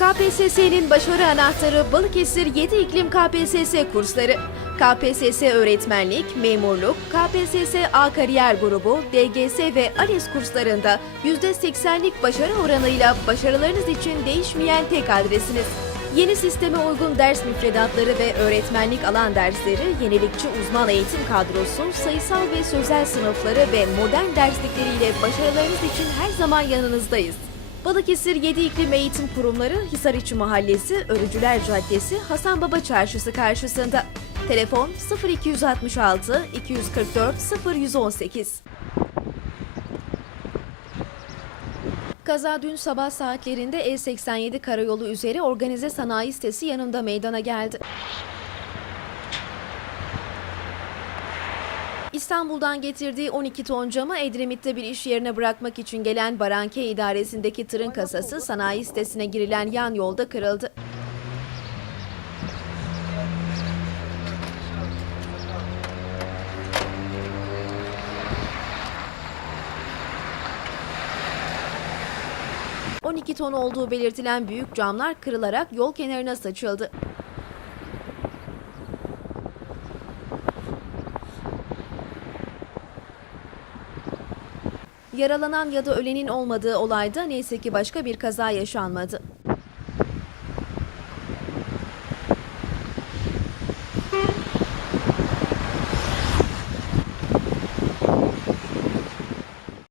KPSS'nin başarı anahtarı Balıkesir 7 iklim KPSS kursları. KPSS öğretmenlik, memurluk, KPSS A kariyer grubu, DGS ve ALES kurslarında %80'lik başarı oranıyla başarılarınız için değişmeyen tek adresiniz. Yeni sisteme uygun ders müfredatları ve öğretmenlik alan dersleri, yenilikçi uzman eğitim kadrosu, sayısal ve sözel sınıfları ve modern derslikleriyle başarılarınız için her zaman yanınızdayız. Balıkesir 7 İklim Eğitim Kurumları Hisariçi Mahallesi, Örücüler Caddesi, Hasan Baba Çarşısı karşısında. Telefon 0266 244 0118. Kaza dün sabah saatlerinde E87 karayolu üzeri organize sanayi sitesi yanında meydana geldi. İstanbul'dan getirdiği 12 ton camı Edremit'te bir iş yerine bırakmak için gelen Baranke idaresindeki tırın kasası sanayi sitesine girilen yan yolda kırıldı. ...12 ton olduğu belirtilen büyük camlar kırılarak yol kenarına saçıldı. Yaralanan ya da ölenin olmadığı olayda neyse ki başka bir kaza yaşanmadı.